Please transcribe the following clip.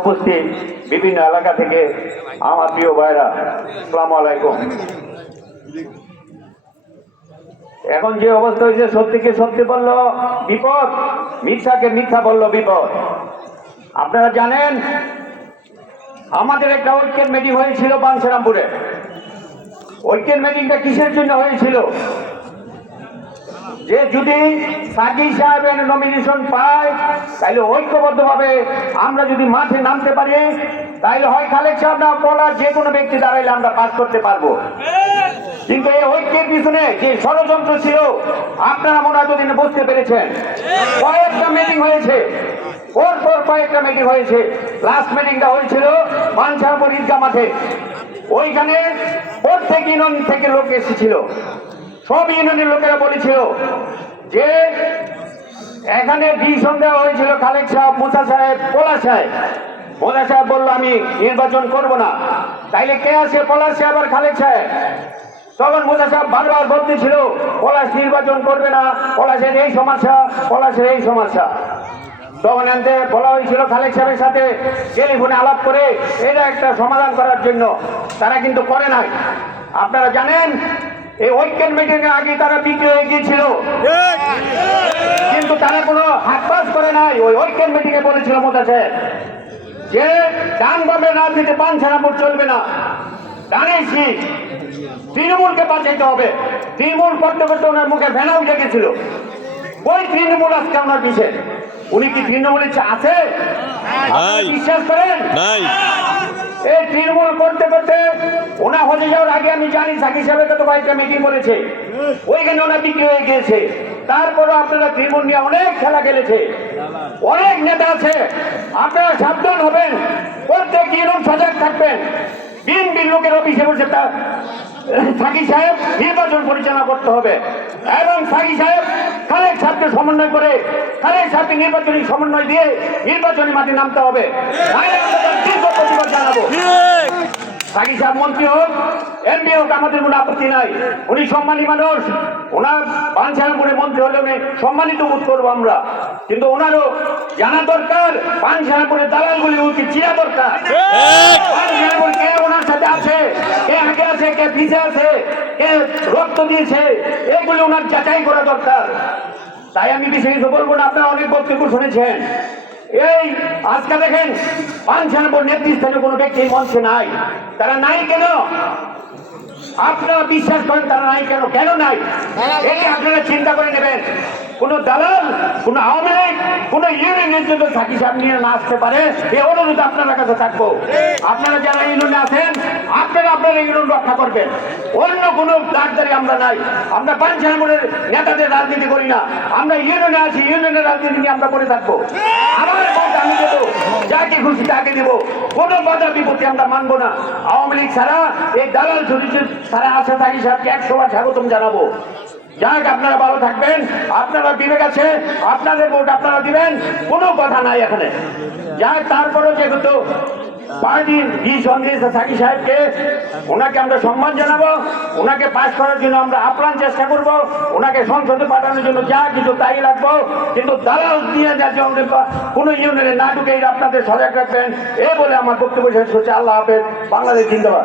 উপস্থিত বিভিন্ন এলাকা থেকে আমার প্রিয় ভাইরা, আসসালামু আলাইকুম। এখন যে অবস্থা হয়েছে, সত্যিকে সত্যি বললো বিপদ, মিথ্যাকে মিথ্যা বললো বিপদ। আপনারা জানেন আমাদের একটা ঐক্যের মিটিং হয়েছিল বাঞ্ছারামপুরে। ঐক্যের মিটিংটা কিসের জন্য হয়েছিল? যে যদি সাকি সাহেবের নমিনেশন পায় তাহলে ঐক্যবদ্ধভাবে আমরা যদি মাঠে নামতে পারি তাহলে হয় খালেক সাহেব না পলাশ যে কোনো ব্যক্তি দাঁড়াইলে আমরা পাস করতে পারবো। কিন্তু এই ঐক্যের পিছনে যে ষড়যন্ত্র ছিল আপনারা মনে হয় দুদিনে বুঝতে পেরেছেন। কয়েকটা মিটিং হয়েছে, পরপর কয়েকটা মিটিং হয়েছে। লাস্ট মিটিংটা হয়েছিল বাঞ্ছারামপুর ঈদগাহ মাঠে। ওইখানে প্রত্যেক ইউনিয়ন থেকে লোক এসেছিল। সব ইউনিয়নের লোকেরা বলেছিল যে এখানে ডিসিশন দেওয়া হয়েছিল খালেক সাহেব, মুসা সাহেব, পলাশ সাহেব। মোদা সাহেব বললো আমি নির্বাচন করব না। তাইলে কে আছে? পলাশ সাহেব আর খালেক সাহেব। তখন মোদা সাহেব বারবার বলতেছিল পলাশ নির্বাচন করবে না, পলাশের এই সমস্যা, পলাশের এই সমস্যা। তখন আনতে বলা হয়েছিল খালেক সাহেবের সাথে টেলিফোনে আলাপ করে এটা একটা সমাধান করার জন্য। তারা কিন্তু করে নাই। আপনারা জানেন এই ঐক্যের মিটিং এর আগে তারা বিক্রি হয়ে গিয়েছিল, কিন্তু তারা কোনো হাত পাস করে নাই। ওই ঐক্যের মিটিং এ বলেছিল মোদা সাহেব যে ডান বামের রাজনীতি বাঞ্ছারামপুর চলবে না, ডানের শীত তৃণমূলকে বাঁচাইতে হবে। তৃণমূল করতে করতে ওনার মুখে ভেনা উঠে গেছিল। ওই তৃণমূল আজকে ওনার পিছিয়ে। উনি কি তৃণমূলের আছে? বিশ্বাস করেন? এই তৃণমূল করতে করতে ওনা হতে যাওয়ার আগে আমি জানি সাকি সাহেবের তো কয়েকটা মিটিং করেছে, ওইখানে ওনা বিক্রি হয়ে গিয়েছে। তারপরে আপনারা তৃণমূল নিয়ে অনেক খেলা খেলেছে, অনেক নেতা আছে। আপনারা সাবধান হবেন, প্রত্যেক ইউনিয়ন সজাগ থাকবেন। বিএনপির লোকের অফিসে বসে সাকি সাহেব নির্বাচন পরিচালনা করতে হবে এবং সাকি সাহেব খালেক সাহেবকে সমন্বয় করে খালেক সাহেবকে নির্বাচনী সমন্বয় দিয়ে নির্বাচনী মাঠে নামতে হবে। প্রতিবাদ জানাবো। সাকি সাহেব মন্ত্রী হোক, এমপি হোক, আমাদের কোনো আপত্তি নাই। উনি সম্মানী মানুষ, ওনার বাঞ্ছারামপুরে মন্ত্রী হলে উনি সম্মানিত বোধ করবো আমরা। কিন্তু ওনারও জানা দরকার বাঞ্ছারামপুরের দালালগুলি উচিত চিনা দরকার। বাঞ্ছারামপুর কে ওনার সাথে আছে, কে আগে আছে, কে পিছিয়ে আছে, কে রক্ত দিয়েছে, এগুলি ওনার যাচাই করা দরকার। তাই আমি বেশি কিছু বলবো না, আপনারা অনেক বক্তব্য শুনেছেন। এই আজকে দেখেন বাঞ্ছারামপুর নেতৃস্থানীয় কোনো ব্যক্তি মঞ্চে নাই। তারা নাই কেন? আপনারা বিশ্বাস করেন তারা নাই কেন? কেন নাই এই আপনারা চিন্তা করে নেবেন। কোন দালাল, কোন আওয়ামী লীগ, কোন ইউনিয়নের জন্য সাকি সাহেব নিয়ে না আসতে পারে এই অনুরোধ আপনার কাছে থাকবো। আপনারা যারা ইউনিয়নে আছেন আপনারা ইউনিয়ন রক্ষা করবেন। অন্য কোনো দাঁড়দারি আমরা নাই। আমরা বাঞ্ছারামপুরের নেতাদের রাজনীতি করি না, আমরা ইউনিয়নে আছি, ইউনিয়নের রাজনীতি নিয়ে আমরা করে থাকবো। আমার ভোট আমি দেবো, যাকে খুশি তাকে দেবো, কোনো বাধা বিপত্তি আমরা মানবো না। আওয়ামী লীগ ছাড়া এই দালাল ছাড়া আছে সাকি সাহেবকে 100 বার স্বাগতম জানাবো। যাক, আপনারা ভালো থাকবেন। আপনারা বিবেক আছে, আপনাদের ভোট আপনারা দিবেন, কোনো কথা নাই এখানে। যাক, তারপরেও যেহেতু পার্টির সাকি সাহেবকে ওনাকে আমরা সম্মান জানাবো, ওনাকে পাশ করার জন্য আমরা আপ্রাণ চেষ্টা করব, ওনাকে সংসদে পাঠানোর জন্য যা কিছু তাই লাগবো। কিন্তু দালাল দিয়ে যাতে কোনো ইউনিয়নে না ঢুকে আপনাদের সজাগ রাখবেন। এই বলে আমার বক্তব্য শেষ হচ্ছে। আল্লাহ হাফেজ। বাংলাদেশ জিন্দাবাদ।